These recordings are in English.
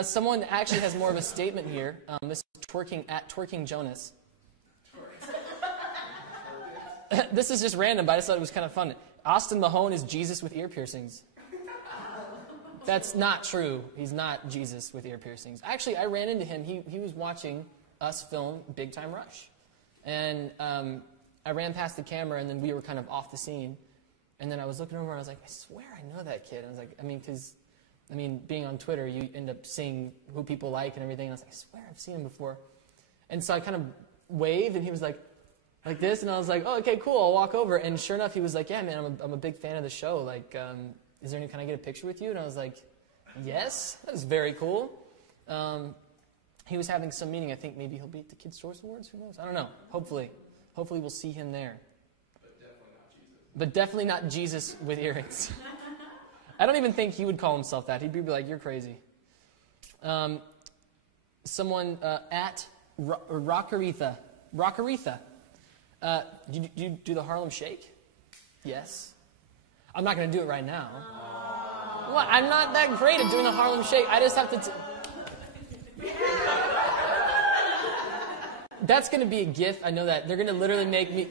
Someone actually has more of a statement here. This is Twerking Jonas. This is just random, but I just thought it was kind of fun. Austin Mahone is Jesus with ear piercings. That's not true. He's not Jesus with ear piercings. Actually, I ran into him. He was watching us film Big Time Rush. And I ran past the camera, and then we were kind of off the scene. And then I was looking over, and I was like, I swear I know that kid. And I was like, because being on Twitter, you end up seeing who people like and everything. And I was like, I swear I've seen him before. And so I kind of waved, and he was like this. And I was like, oh, okay, cool. I'll walk over. And sure enough, he was like, yeah, man, I'm a big fan of the show. Like, can I get a picture with you? And I was like, yes, that was very cool. He was having some meeting. I think maybe he'll be at the Kids' Choice Awards. Who knows? I don't know. Hopefully we'll see him there. But definitely not Jesus with earrings. I don't even think he would call himself that. He'd be like, you're crazy. Someone at Rockaretha. Do you do the Harlem Shake? Yes. I'm not going to do it right now. What? I'm not that great at doing the Harlem Shake. I just have to... That's going to be a GIF. I know that. They're going to literally make me...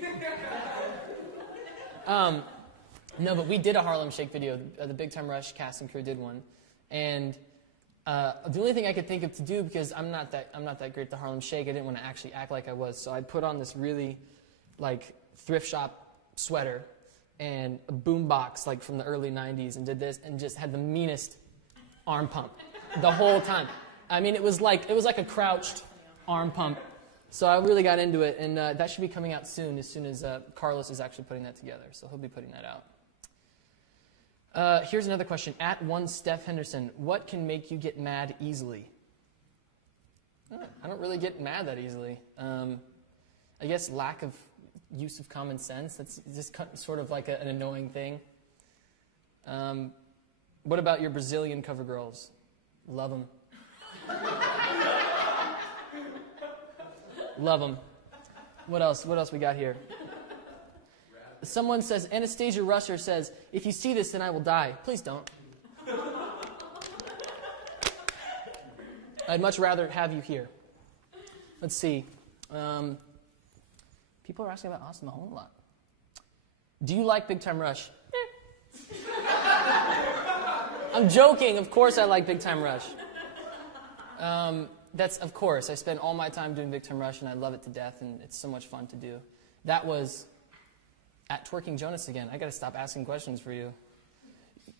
No, but we did a Harlem Shake video. The Big Time Rush cast and crew did one. And the only thing I could think of to do, because I'm not that great at the Harlem Shake, I didn't want to actually act like I was. So I put on this really, thrift shop sweater and a boombox, from the early 90s, and did this, and just had the meanest arm pump the whole time. It was like a crouched arm pump. So I really got into it, and that should be coming out soon as Carlos is actually putting that together. So he'll be putting that out. Here's another question. At one Steph Henderson, what can make you get mad easily? I don't really get mad that easily. I guess lack of use of common sense. That's just sort of like an annoying thing. What about your Brazilian cover girls? Love them. Love them. What else? What else we got here? Someone says, Anastasia Rusher says, if you see this, then I will die. Please don't. I'd much rather have you here. Let's see. People are asking about Austin Mahone a lot. Do you like Big Time Rush? I'm joking. Of course I like Big Time Rush. That's, of course. I spend all my time doing Big Time Rush, and I love it to death, and it's so much fun to do. That was at Twerking Jonas again. I got to stop asking questions for you.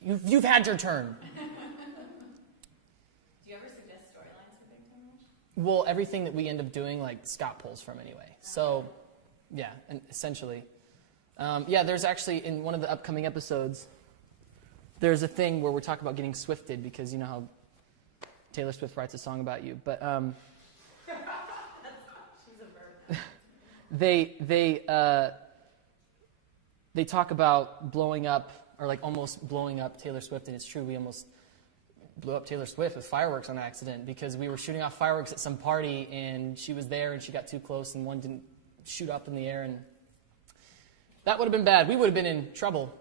You've had your turn. Do you ever suggest storylines for Big Time Rush? Well, everything that we end up doing, Scott pulls from anyway. So, yeah, and essentially. There's actually, in one of the upcoming episodes, there's a thing where we're talking about getting swifted, because you know how Taylor Swift writes a song about you. But She's a verb. They talk about blowing up, or almost blowing up Taylor Swift, and it's true, we almost blew up Taylor Swift with fireworks on accident, because we were shooting off fireworks at some party, and she was there, and she got too close, and one didn't shoot up in the air, and that would have been bad. We would have been in trouble.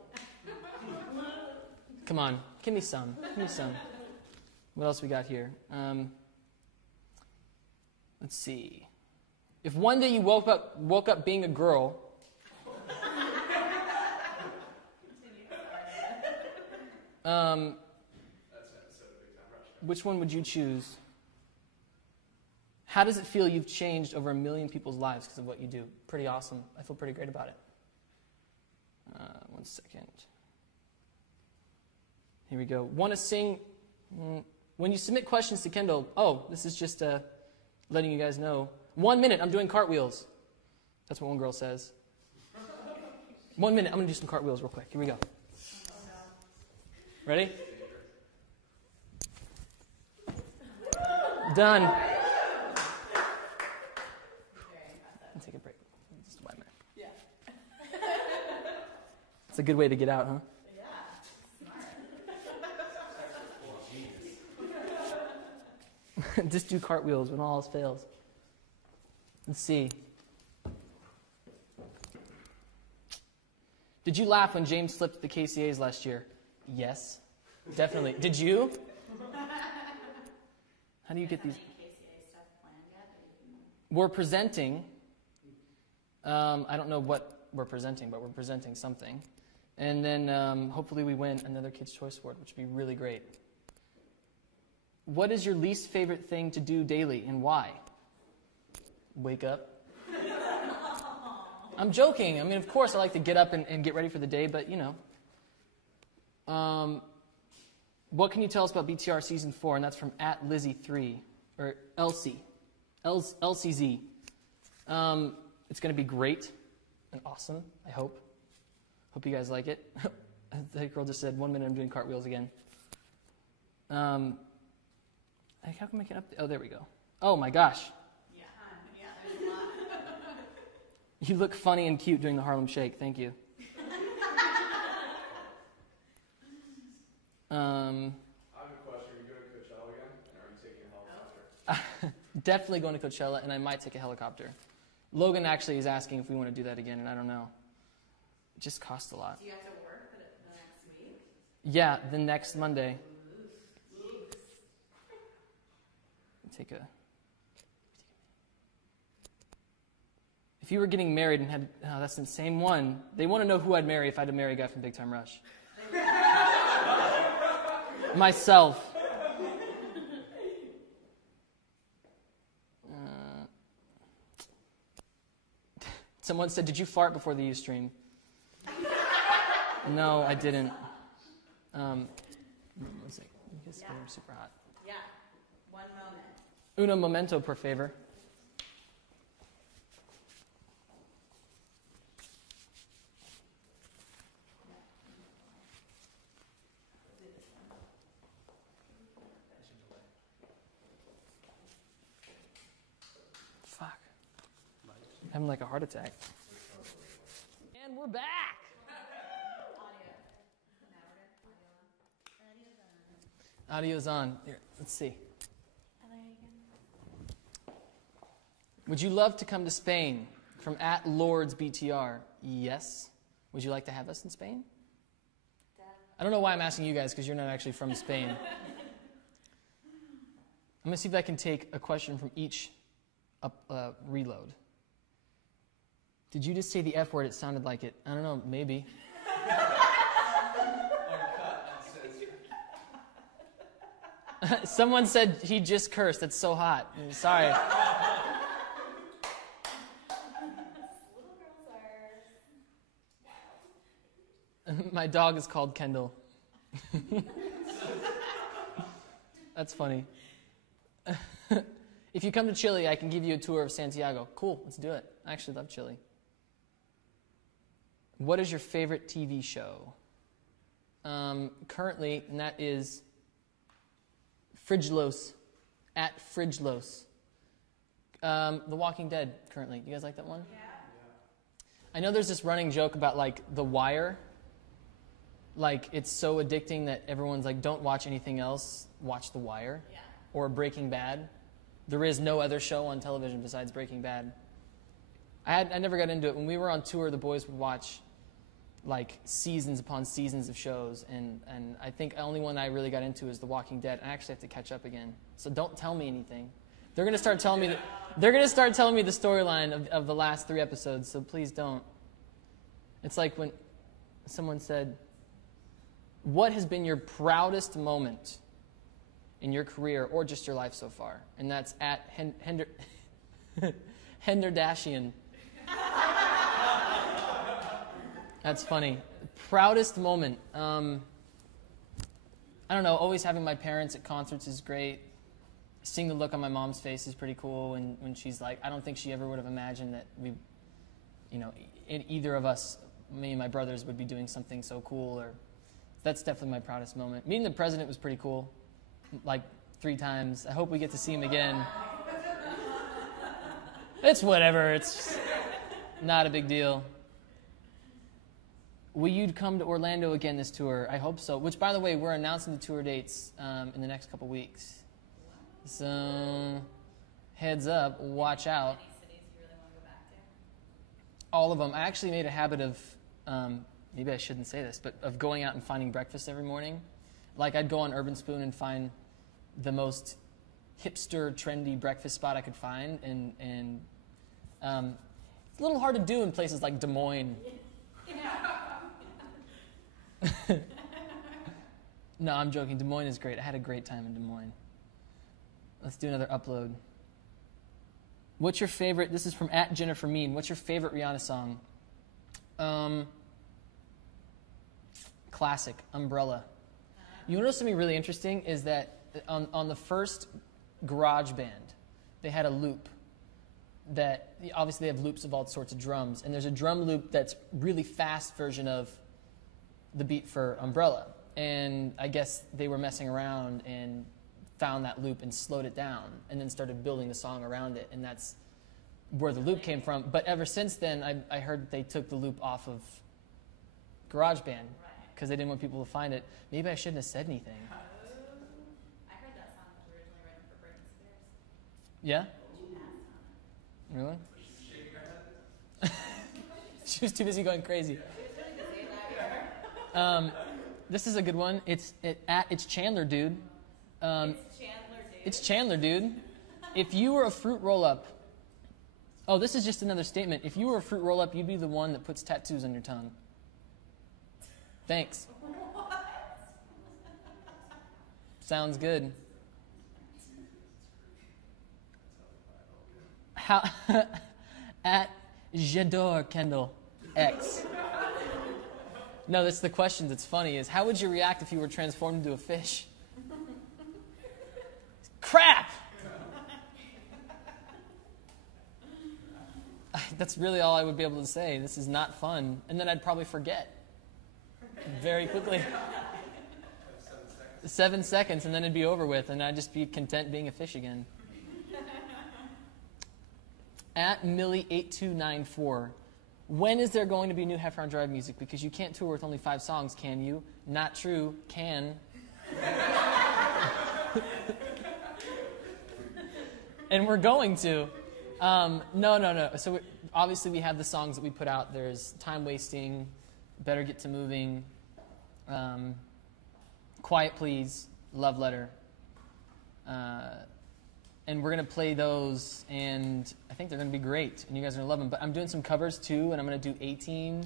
Come on, give me some. What else we got here? Let's see. If one day you woke up being a girl, which one would you choose? How does it feel you've changed over 1 million people's lives because of what you do? Pretty awesome. I feel pretty great about it. 1 second. Here we go. Want to sing? When you submit questions to Kendall, this is just letting you guys know. 1 minute, I'm doing cartwheels. That's what one girl says. 1 minute, I'm going to do some cartwheels real quick. Here we go. Ready? Done. I'll take a break. Just a minute. Yeah. It's a good way to get out, huh? Just do cartwheels when all else fails. Let's see. Did you laugh when James slipped the KCAs last year? Yes, definitely. Did you? How do you get these? Any KCA stuff planned yet? We're presenting. I don't know what we're presenting, but we're presenting something. And then hopefully we win another Kids' Choice Award, which would be really great. What is your least favorite thing to do daily and why? Wake up. I'm joking. I mean, of course, I like to get up and get ready for the day, but, you know. What can you tell us about BTR Season 4? And that's from @Lizzie3, or Elsie. LCZ. It's going to be great and awesome, I hope. Hope you guys like it. That girl just said, 1 minute I'm doing cartwheels again. How come I get up? Oh, there we go. Oh, my gosh. Yeah, there's a lot. You look funny and cute doing the Harlem Shake. Thank you. I have a question. Are you going to Coachella again? Or are you taking a helicopter? Definitely going to Coachella, and I might take a helicopter. Logan actually is asking if we want to do that again, and I don't know. It just costs a lot. Do you have to work the next week? Yeah, the next Monday. Take a. If you were getting married and had, that's the same one. They want to know who I'd marry if I had to marry a guy from Big Time Rush. Myself. Someone said, "Did you fart before the Ustream?" No, I didn't. One second. You guys are super hot. Yeah. One moment. Uno momento, por favor. Fuck. I'm having like a heart attack. And we're back. Audio's on. Here, let's see. Would you love to come to Spain? From @LordsBTR. Yes. Would you like to have us in Spain? I don't know why I'm asking you guys, because you're not actually from Spain. I'm going to see if I can take a question from each reload. Did you just say the F word? It sounded like it. I don't know, maybe. Someone said he just cursed. That's so hot. I'm sorry. My dog is called Kendall. That's funny. If you come to Chile, I can give you a tour of Santiago. Cool, let's do it. I actually love Chile. What is your favorite TV show? Currently, and that is Friglos, @Friglos. The Walking Dead, currently. You guys like that one? Yeah. I know there's this running joke about, like, The Wire. Like, it's so addicting that everyone's like, don't watch anything else, watch The Wire. Yeah. Or Breaking Bad. There is no other show on television besides Breaking Bad. I never got into it. When we were on tour, the boys would watch, like, seasons upon seasons of shows, and I think the only one I really got into is The Walking Dead. I actually have to catch up again. So don't tell me anything. They're going to start telling me the storyline of the last 3 episodes, so please don't. It's like when someone said, what has been your proudest moment in your career or just your life so far? And that's @Henderdashian. That's funny. Proudest moment. I don't know. Always having my parents at concerts is great. Seeing the look on my mom's face is pretty cool. And when she's like, I don't think she ever would have imagined that we, either of us, me and my brothers, would be doing something so cool. Or that's definitely my proudest moment. Meeting the president was pretty cool. Like 3 times. I hope we get to see him again. It's whatever. It's not a big deal. Will you come to Orlando again this tour? I hope so. Which, by the way, we're announcing the tour dates in the next couple weeks. So, heads up, watch out. Any cities you really want to go back to? All of them. I actually made a habit of, maybe I shouldn't say this, but of going out and finding breakfast every morning. Like, I'd go on Urban Spoon and find the most hipster, trendy breakfast spot I could find, and it's a little hard to do in places like Des Moines. No, I'm joking. Des Moines is great. I had a great time in Des Moines. Let's do another upload. What's your favorite? This is from @JenniferMean. What's your favorite Rihanna song? Classic, Umbrella. You know something really interesting is that on the first GarageBand, they had a loop that, obviously they have loops of all sorts of drums, and there's a drum loop that's really fast version of the beat for Umbrella. And I guess they were messing around and found that loop and slowed it down and then started building the song around it, and that's where the loop came from. But ever since then, I heard that they took the loop off of GarageBand because they didn't want people to find it. Maybe I shouldn't have said anything. I heard that song was originally written for Britney Spears. Yeah? She passed on it. Really? She's shaking her head. She was too busy going crazy. She was really busy that year. This is a good one. It's Chandler, dude. It's Chandler, dude. If you were a fruit roll-up, oh, this is just another statement. If you were a fruit roll-up, you'd be the one that puts tattoos on your tongue. Thanks. What? Sounds good. How @J'adore Kendall X. No, that's the question that's funny is, how would you react if you were transformed into a fish? Crap! That's really all I would be able to say. This is not fun. And then I'd probably forget very quickly. 7 seconds, and then it'd be over with, and I'd just be content being a fish again. @Millie8294. When is there going to be new Heffron Drive music? Because you can't tour with only 5 songs, can you? Not true. Can. And we're going to. No. So obviously we have the songs that we put out. There's Time Wasting, Better Get to Moving, Quiet Please, Love Letter. And we're going to play those, and I think they're going to be great, and you guys are going to love them. But I'm doing some covers, too, and I'm going to do 18,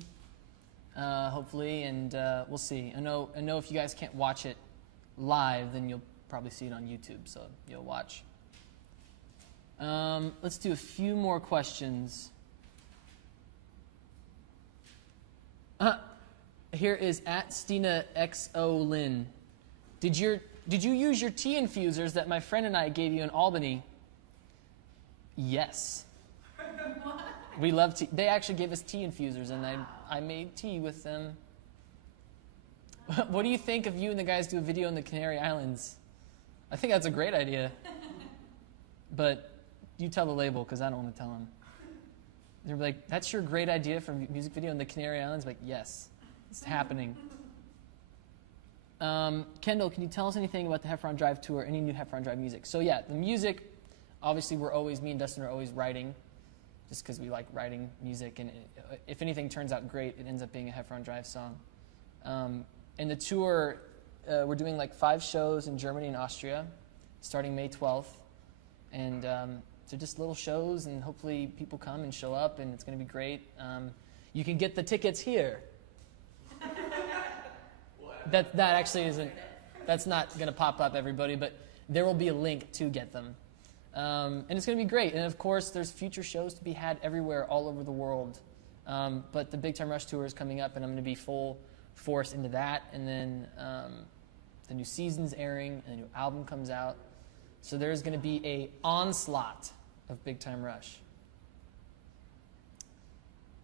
hopefully, and we'll see. I know if you guys can't watch it live, then you'll probably see it on YouTube, so you'll watch. Let's do a few more questions. Here is @StinaXOLyn. Did you use your tea infusers that my friend and I gave you in Albany? Yes. We love tea. They actually gave us tea infusers, and I made tea with them. What do you think of you and the guys do a video in the Canary Islands? I think that's a great idea. But you tell the label, because I don't want to tell them. They're like, that's your great idea for a music video in the Canary Islands? Like, yes, it's happening. Kendall, can you tell us anything about the Heffron Drive tour, any new Heffron Drive music? So yeah, the music, obviously me and Dustin are always writing, just because we like writing music, and if anything turns out great, it ends up being a Heffron Drive song. And the tour, we're doing like 5 shows in Germany and Austria, starting May 12th. And they're just little shows, and hopefully people come and show up, and it's going to be great. You can get the tickets here. That actually isn't, that's not going to pop up, everybody, but there will be a link to get them. And it's going to be great. And of course, there's future shows to be had everywhere, all over the world. But the Big Time Rush tour is coming up, and I'm going to be full force into that. And then the new season's airing, and a new album comes out. So there's going to be an onslaught of Big Time Rush.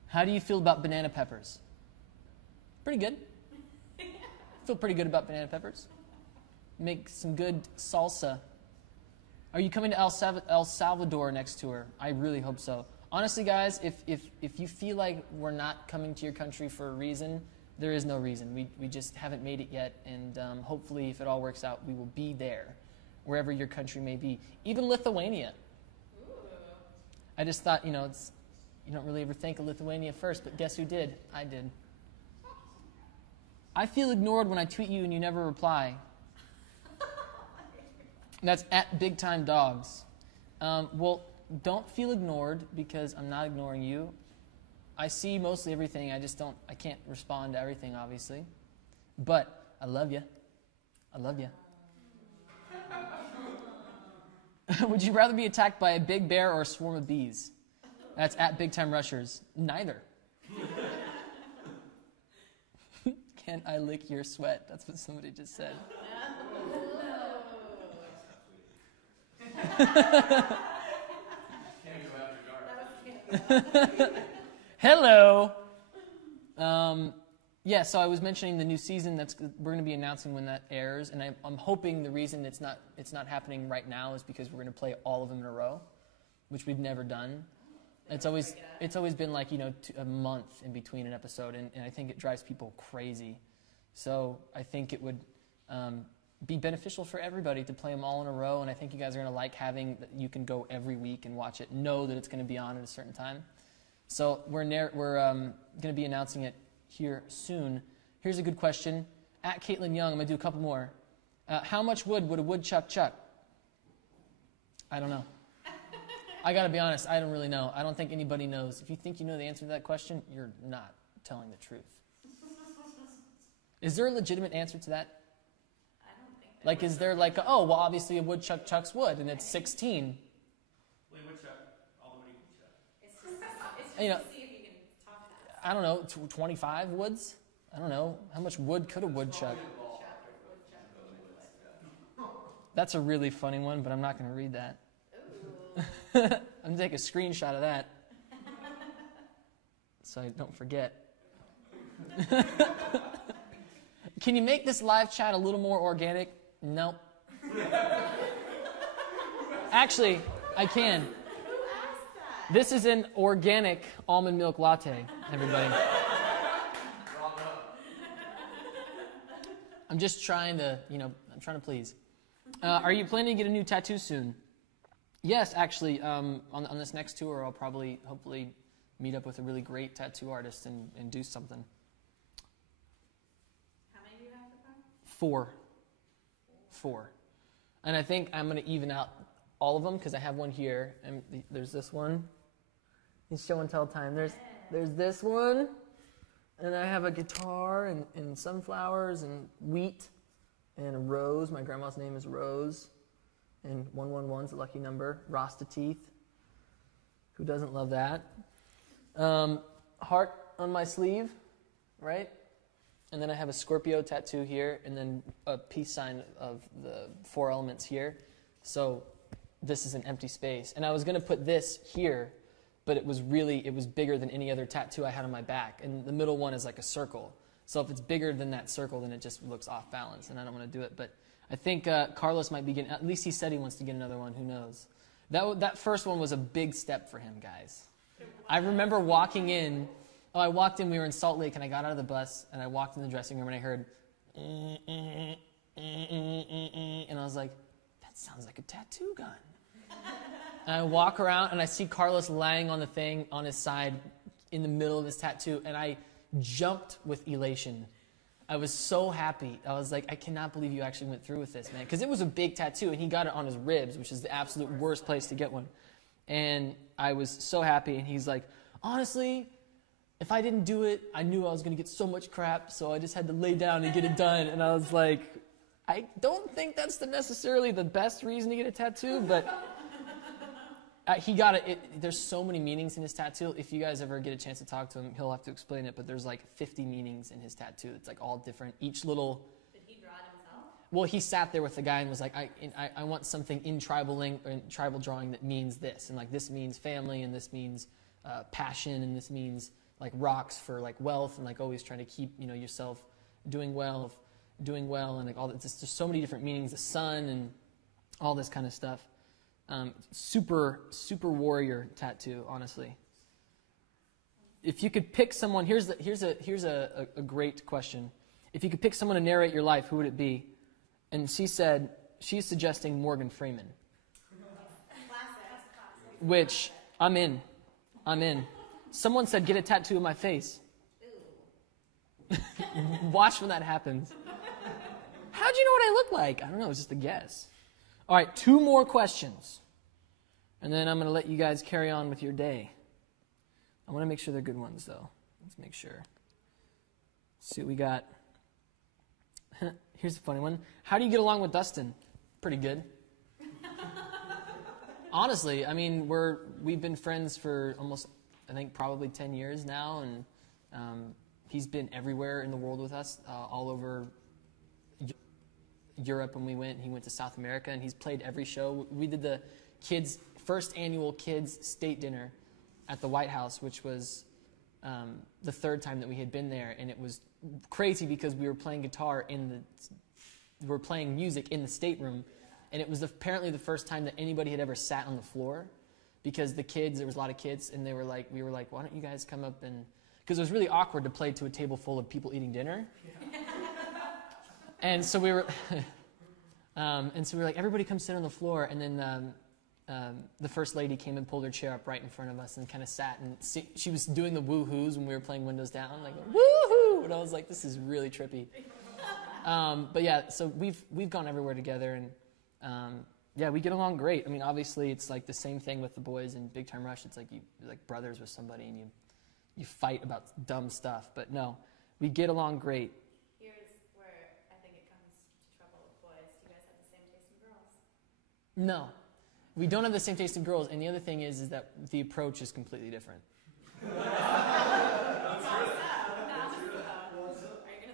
How do you feel about banana peppers? Pretty good. Feel pretty good about banana peppers. Make some good salsa. Are you coming to El Salvador next tour? I really hope so. Honestly, guys, if you feel like we're not coming to your country for a reason, there is no reason. We just haven't made it yet, and hopefully, if it all works out, we will be there, wherever your country may be. Even Lithuania. Ooh. I just thought, you don't really ever think of Lithuania first, but guess who did? I did. I feel ignored when I tweet you and you never reply. That's at Big Time Dogs. Well, don't feel ignored because I'm not ignoring you. I see mostly everything. I can't respond to everything, obviously. But I love you. I love you. Would you rather be attacked by a big bear or a swarm of bees? That's at Big Time Rushers. Neither. Can I lick your sweat? That's what somebody just said. Hello. Yeah, so I was mentioning the new season we're going to be announcing when that airs, and I'm hoping the reason it's not happening right now is because we're going to play all of them in a row, which we've never done. It's always been like a month in between an episode, and I think it drives people crazy. So I think it would be beneficial for everybody to play them all in a row, and I think you guys are going to like having that you can go every week and watch it, know that it's going to be on at a certain time. So we're going to be announcing it here soon. Here's a good question. At Caitlin Young, I'm going to do a couple more. How much wood would a woodchuck chuck? I don't know. I got to be honest, I don't really know. I don't think anybody knows. If you think you know the answer to that question, you're not telling the truth. Is there a legitimate answer to that? I don't think that. Like, is there like, obviously a woodchuck chucks wood, and it's 16. Wait, woodchuck? All the way woodchuck. It's just to see if you can talk that. I don't know, 25 woods? I don't know. How much wood could a woodchuck? That's a really funny one, but I'm not going to read that. I'm going to take a screenshot of that so I don't forget. Can you make this live chat a little more organic? Nope. Actually, I can. Who asked that? This is an organic almond milk latte, everybody. I'm just trying to, I'm trying to please. Are you planning to get a new tattoo soon? Yes, actually, on this next tour, I'll hopefully, meet up with a really great tattoo artist and do something. How many do you have so far? 4. And I think I'm going to even out all of them because I have one here. And there's this one. It's show and tell time. There's this one. And I have a guitar and sunflowers and wheat and a rose. My grandma's name is Rose. And 111's a lucky number. Rasta teeth. Who doesn't love that? Heart on my sleeve, right? And then I have a Scorpio tattoo here, and then a peace sign of the 4 elements here. So this is an empty space. And I was going to put this here, but it was bigger than any other tattoo I had on my back. And the middle one is like a circle. So if it's bigger than that circle, then it just looks off balance, and I don't want to do it. But I think Carlos might be getting, at least he said he wants to get another one. Who knows? That first one was a big step for him, guys. I remember walking in. I walked in, we were in Salt Lake, and I got out of the bus, and I walked in the dressing room, and I heard, and I was like, that sounds like a tattoo gun. And I walk around, and I see Carlos lying on the thing on his side in the middle of his tattoo, and I jumped with elation. I was so happy. I was like, I cannot believe you actually went through with this, man. Because it was a big tattoo, and he got it on his ribs, which is the absolute worst place to get one. And I was so happy, and he's like, honestly, if I didn't do it, I knew I was going to get so much crap, so I just had to lay down and get it done. And I was like, I don't think that's necessarily the best reason to get a tattoo, but he got it. There's so many meanings in his tattoo. If you guys ever get a chance to talk to him, he'll have to explain it, but there's like 50 meanings in his tattoo. It's like all different. Each little... Did he draw it himself? Well, he sat there with the guy and was like, I want something in tribal drawing that means this. And like this means family, and this means passion, and this means like rocks for like wealth, and like always trying to keep yourself doing well, and like all that. There's so many different meanings. The sun and all this kind of stuff. Super warrior tattoo, honestly. If you could pick someone, here's a great question. If you could pick someone to narrate your life, who would it be? And she said she's suggesting Morgan Freeman. Which I'm in. Someone said, get a tattoo of my face. Watch when that happens. How'd you know what I look like? I don't know, it's just a guess. All right, 2 more questions. And then I'm going to let you guys carry on with your day. I want to make sure they're good ones, though. Let's make sure. See what we got. Here's a funny one. How do you get along with Dustin? Pretty good. Honestly, I mean, we've been friends for almost, I think, probably 10 years now, and he's been everywhere in the world with us, all over Europe when we went. He went to South America, and he's played every show. We did the first annual kids state dinner at the White House, which was the 3rd time that we had been there, and it was crazy because we were playing guitar we were playing music in the stateroom, and it was apparently the first time that anybody had ever sat on the floor, because there was a lot of kids, and we were like, why don't you guys come up and, because it was really awkward to play to a table full of people eating dinner. Yeah. And so we were like, everybody come sit on the floor, and then the first lady came and pulled her chair up right in front of us and kind of sat, and she was doing the woo-hoos when we were playing Windows Down, like, woo-hoo! And I was like, this is really trippy. But yeah, so we've gone everywhere together, and yeah, we get along great. I mean, obviously, it's like the same thing with the boys in Big Time Rush. It's like you're like brothers with somebody, and you fight about dumb stuff. But no, we get along great. Here's where I think it comes to trouble with boys. Do you guys have the same taste in girls? No, we don't have the same taste in girls. And the other thing is that the approach is completely different.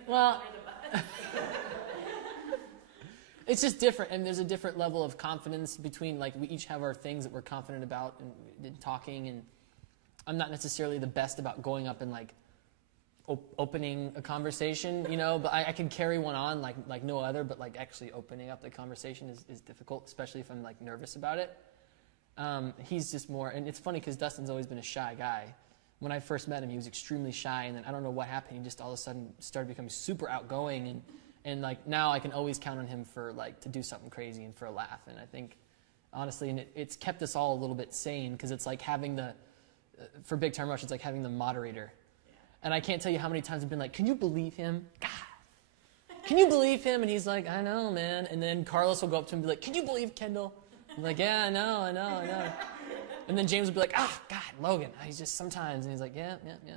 Well, it's just different, and there's a different level of confidence between, like, we each have our things that we're confident about and talking, and I'm not necessarily the best about going up and, like, opening a conversation, you know, but I can carry one on like no other, but, like, actually opening up the conversation is difficult, especially if I'm, like, nervous about it. He's just more, and it's funny because Dustin's always been a shy guy. When I first met him, he was extremely shy, and then I don't know what happened. He just all of a sudden started becoming super outgoing, and like now I can always count on him for, like, to do something crazy and for a laugh. And I think, honestly, and it's kept us all a little bit sane, because it's like having for Big Time Rush, it's like having the moderator. Yeah. And I can't tell you how many times I've been like, can you believe him? God, can you believe him? And he's like, I know, man. And then Carlos will go up to him and be like, can you believe Kendall? I'm like, yeah, I know. And then James will be like, God, Logan. He's just sometimes. And he's like, yeah.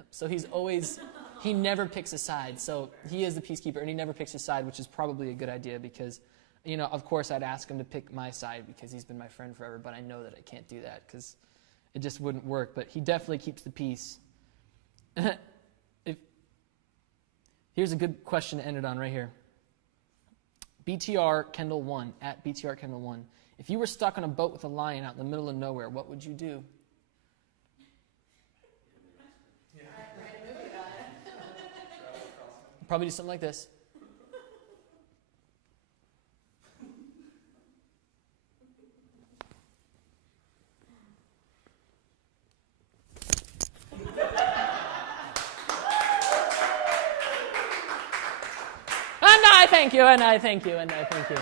So he never picks a side. So he is the peacekeeper, and he never picks a side, which is probably a good idea because, you know, of course I'd ask him to pick my side because he's been my friend forever, but I know that I can't do that because it just wouldn't work. But he definitely keeps the peace. Here's a good question to end it on right here. BTR Kendall 1, at BTR Kendall 1. If you were stuck on a boat with a lion out in the middle of nowhere, what would you do? Probably do something like this. And I thank you, and I thank you, and I thank you.